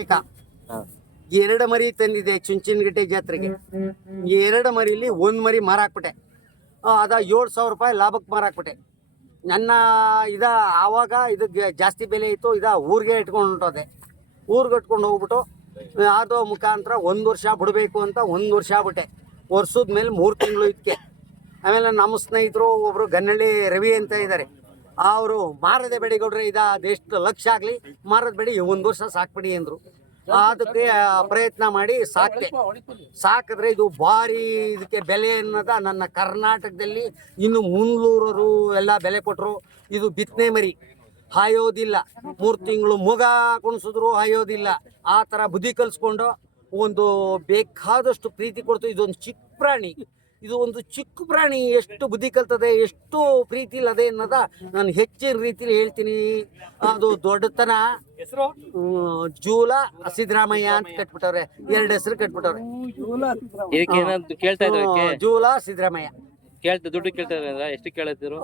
ಈಗ ಎರಡು ಮರಿ ತಂದಿದೆ ಚುಂಚನಗಿಟ್ಟೆ ಜಾತ್ರೆಗೆ. ಎರಡು ಮರಿಲಿ ಒಂದ್ ಮರಿ ಮಾರಾಕ್ಬಿಟ್ಟೆ. ಅದ 7,000 ರೂಪಾಯಿ ಲಾಭಕ್ಕೆ ಮಾರಾಕ್ಬಿಟ್ಟೆ. ನನ್ನ ಇದ ಆವಾಗ ಇದು ಜಾಸ್ತಿ ಬೆಲೆ ಇತ್ತು. ಇದ ಊರಿಗೆ ಇಟ್ಕೊಂಡು ಹೊಂಟೋದೆ. ಊರಿಗೆ ಇಟ್ಕೊಂಡು ಹೋಗ್ಬಿಟ್ಟು ಯಾವುದೋ ಮುಖಾಂತರ 1 ವರ್ಷ ಬಿಡಬೇಕು ಅಂತ 1 ವರ್ಷ ಬಿಟ್ಟೆ. ವರ್ಷದ ಮೇಲೆ 3 ತಿಂಗಳು ಇದಕ್ಕೆ. ಆಮೇಲೆ ನಮ್ಮ ಸ್ನೇಹಿತರು ಒಬ್ರು ಗನ್ನಳ್ಳಿ ರವಿ ಅಂತ ಇದ್ದಾರೆ. ಅವರು ಮಾರದೆ ಬೇಡಿ ಗೌಡ್ರೆ, ಅದೆಷ್ಟು ಲಕ್ಷ ಆಗಲಿ ಮಾರದ್ ಬೇಡಿ, 1 ವರ್ಷ ಸಾಕ್ಬಿಡಿ ಅಂದರು. ಅದಕ್ಕೆ ಪ್ರಯತ್ನ ಮಾಡಿ ಸಾಕಿದ್ರೆ ಇದು ಭಾರಿ ಇದಕ್ಕೆ ಬೆಲೆ ಅನ್ನೋದ ನನ್ನ ಕರ್ನಾಟಕದಲ್ಲಿ ಇನ್ನು ಮುನ್ನೂರರು ಎಲ್ಲ ಬೆಲೆ ಕೊಟ್ಟರು. ಇದು ಬಿತ್ತನೆ ಮರಿ, ಹಾಯೋದಿಲ್ಲ. 3 ತಿಂಗಳು ಮುಗ ಕುಣಿಸಿದ್ರು ಹಾಯೋದಿಲ್ಲ. ಆ ಥರ ಬುದ್ಧಿ ಕಲಿಸ್ಕೊಂಡು ಒಂದು ಬೇಕಾದಷ್ಟು ಪ್ರೀತಿ ಕೊಡ್ತು. ಇದೊಂದು ಚಿಕ್ಕ ಪ್ರಾಣಿ, ಇದು ಒಂದು ಚಿಕ್ಕ ಪ್ರಾಣಿ ಎಷ್ಟು ಬುದ್ಧಿ ಕಲ್ತದೆ, ಎಷ್ಟು ಪ್ರೀತಿ ಇಲ್ಲದೆ ಅನ್ನೋದ ನಾನು ಹೆಚ್ಚಿನ ರೀತಿಲಿ ಹೇಳ್ತೀನಿ. ಅದು ದೊಡ್ಡತನ. ಜೂಲ ಸಿದ್ದರಾಮಯ್ಯ ಅಂತ ಕಟ್ಬಿಟ್ಟವ್ರೆ, 2 ಹೆಸರು ಕಟ್ಬಿಟ್ಟವ್ರೆ. ಜೂಲ ಸಿದ್ದರಾಮಯ್ಯ ದುಡ್ಡು ಕೇಳ್ತಾ ಎಷ್ಟು ಕೇಳಿದ್ರು?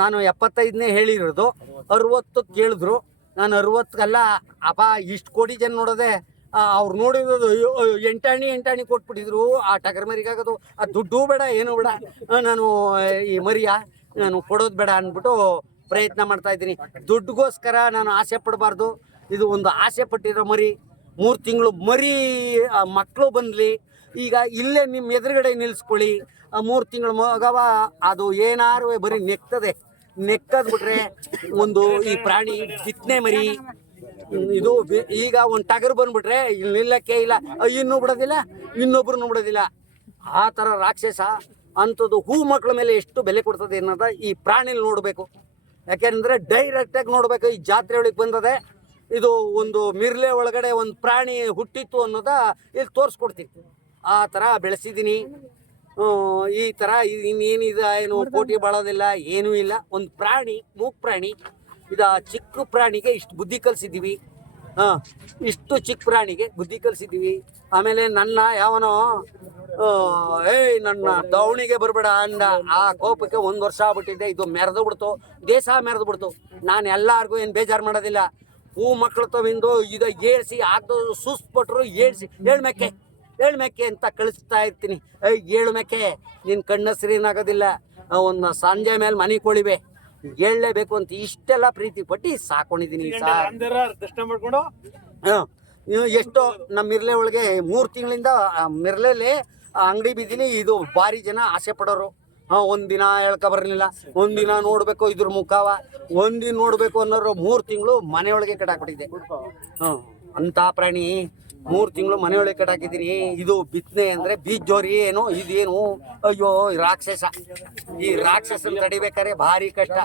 ನಾನು 75ನೇ ಹೇಳಿರೋದು, 60 ಕೇಳಿದ್ರು. ನಾನು 60 ಅಪ್ಪ ಇಷ್ಟು ಕೋಟಿ ಜನ ನೋಡೋದೆ. ಅವ್ರು ನೋಡಿರೋದು 8 ಕೊಟ್ಬಿಟ್ಟಿದ್ರು. ಆ ಟಗರ್ ಮರಿಗಾಗೋದು ಆ ದುಡ್ಡು ಬೇಡ, ಏನು ಬೇಡ, ನಾನು ಈ ಮರಿಯ ನಾನು ಕೊಡೋದು ಬೇಡ ಅಂದ್ಬಿಟ್ಟು ಪ್ರಯತ್ನ ಮಾಡ್ತಾ ಇದ್ದೀನಿ. ದುಡ್ಡುಗೋಸ್ಕರ ನಾನು ಆಸೆ ಪಡಬಾರ್ದು. ಇದು ಒಂದು ಆಸೆ ಪಟ್ಟಿರೋ ಮರಿ. 3 ತಿಂಗಳು ಮರಿ ಮಕ್ಕಳು ಬಂದ್ಲಿ. ಈಗ ಇಲ್ಲೇ ನಿಮ್ಮ ಎದುರುಗಡೆ ನಿಲ್ಲಿಸ್ಕೊಳ್ಳಿ. 3 ತಿಂಗಳು ಮಗವ ಅದು ಏನಾರು ಬರೀ ನೆಕ್ಕದ್ಬಿಟ್ರೆ ಒಂದು ಈ ಪ್ರಾಣಿ ಬಿತ್ತನೆ ಮರಿ. ಇದು ಈಗ ಒಂದು ಟಗರ್ ಬಂದ್ಬಿಟ್ರೆ ಇಲ್ಲಿ ನಿಲ್ಲಕ್ಕೆ ಇಲ್ಲ, ಇನ್ನೂ ಬಿಡೋದಿಲ್ಲ, ಇನ್ನೊಬ್ರು ಬಿಡೋದಿಲ್ಲ. ಆ ಥರ ರಾಕ್ಷಸ ಅಂಥದ್ದು ಹೂ ಮಕ್ಕಳ ಮೇಲೆ ಎಷ್ಟು ಬೆಲೆ ಕೊಡ್ತದೆ ಅನ್ನೋದ ಈ ಪ್ರಾಣಿಲಿ ನೋಡಬೇಕು. ಯಾಕೆಂದರೆ ಡೈರೆಕ್ಟಾಗಿ ನೋಡಬೇಕು. ಈ ಜಾತ್ರೆ ಒಳಗೆ ಬಂದದೆ, ಇದು ಒಂದು ಮಿರ್ಲೆ ಒಳಗಡೆ ಒಂದು ಪ್ರಾಣಿ ಹುಟ್ಟಿತ್ತು ಅನ್ನೋದ ಇಲ್ಲಿ ತೋರಿಸ್ಕೊಡ್ತೀನಿ. ಆ ಥರ ಬೆಳೆಸಿದ್ದೀನಿ. ಈ ಥರ ಇನ್ನೇನಿದೆ, ಏನು ಕೋಟಿ ಬಾಳೋದಿಲ್ಲ, ಏನೂ ಇಲ್ಲ. ಒಂದು ಪ್ರಾಣಿ, ಮೂಕ್ ಪ್ರಾಣಿ. ಚಿಕ್ಕ ಪ್ರಾಣಿಗೆ ಇಷ್ಟು ಬುದ್ಧಿ ಕಲಿಸಿದ್ದೀವಿ. ಇಷ್ಟು ಚಿಕ್ಕ ಪ್ರಾಣಿಗೆ ಬುದ್ಧಿ ಕಲಿಸಿದ್ದೀವಿ. ಆಮೇಲೆ ನನ್ನ ಯಾವನೋ ನನ್ನ ದವಣಿಗೆ ಬರಬೇಡ ಅಂದ. ಆ ಕೋಪಕ್ಕೆ 1 ವರ್ಷ ಆಗ್ಬಿಟ್ಟಿದ್ದೆ. ಇದು ಮೆರೆದು ಬಿಡ್ತು, ದೇಶ ಮೆರೆದು ಬಿಡ್ತು. ನಾನು ಎಲ್ಲರಿಗೂ ಏನು ಬೇಜಾರು ಮಾಡೋದಿಲ್ಲ. ಹೂ ಮಕ್ಕಳು ತವಿಂದು ಏಳ್ಸಿ ಆಗ್ದೋದು ಸುಸ್ಪಟ್ರು ಏಳ್ಸಿ ಏಳು ಮೆಕ್ಕೆ ಅಂತ ಕಳಿಸ್ತಾ ಇರ್ತೀನಿ. ಏಳು ಮೆಕ್ಕೆ ನಿನ್ನ ಕಣ್ಣಸ್ರು ಏನಾಗೋದಿಲ್ಲ. ಒಂದು ಸಂಜೆ ಮೇಲೆ ಮನೆ ಕೊಳಿವೆ ಹೇಳಲೇಬೇಕು ಅಂತ ಇಷ್ಟೆಲ್ಲ ಪ್ರೀತಿ ಪಟ್ಟು ಸಾಕೊಂಡಿದ್ದೀನಿ. ಎಷ್ಟೋ ನಮ್ಮ ಮಿರ್ಲೆ ಒಳಗೆ 3 ತಿಂಗಳಿಂದ ಮಿರ್ಲೆಲಿ ಅಂಗಡಿ ಬಿದ್ದೀನಿ. ಇದು ಭಾರಿ ಜನ ಆಸೆ ಪಡೋರು. ಒಂದಿನ ಹೇಳ್ಕೊ ಬರಲಿಲ್ಲ, ಒಂದಿನ ನೋಡಬೇಕು ಇದ್ರ ಮುಖವ, ಒಂದಿನ ನೋಡಬೇಕು ಅನ್ನೋರು 3 ತಿಂಗಳು ಮನೆಯೊಳಗೆ ಕಟ್ಟಾಕ್ಬಿಟ್ಟಿದ್ದೆ. ಅಂಥ ಪ್ರಾಣಿ 3 ತಿಂಗಳು ಮನೆಯೊಳಗೆ ಕಟ್ಟಾಕಿದ್ದೀನಿ. ಇದು ಬಿತ್ತನೆ ಅಂದರೆ ಬೀಜ ಜೋರಿ ಏನು ಇದೇನು, ಅಯ್ಯೋ ರಾಕ್ಷಸ. ಈ ರಾಕ್ಷಸನ ತಡಿಬೇಕಾದ್ರೆ ಭಾರಿ ಕಷ್ಟ.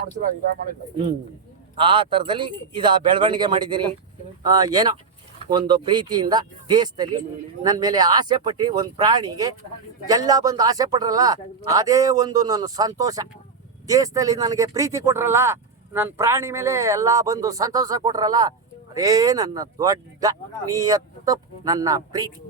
ಆ ಥರದಲ್ಲಿ ಬೆಳವಣಿಗೆ ಮಾಡಿದ್ದೀನಿ. ಏನೋ ಒಂದು ಪ್ರೀತಿಯಿಂದ ದೇಶದಲ್ಲಿ ನನ್ನ ಮೇಲೆ ಆಸೆ ಪಟ್ಟು ಒಂದು ಪ್ರಾಣಿಗೆ ಎಲ್ಲ ಬಂದು ಆಸೆ ಪಟ್ರಲ್ಲ, ಅದೇ ಒಂದು ನನ್ನ ಸಂತೋಷ. ದೇಶದಲ್ಲಿ ನನಗೆ ಪ್ರೀತಿ ಕೊಟ್ರಲ್ಲ, ನನ್ನ ಪ್ರಾಣಿ ಮೇಲೆ ಎಲ್ಲ ಬಂದು ಸಂತೋಷ ಕೊಟ್ರಲ್ಲ, ಅದೇ ನನ್ನ ದೊಡ್ಡ ನಿಯತ್ತ ನನ್ನ ಪ್ರೀತಿ.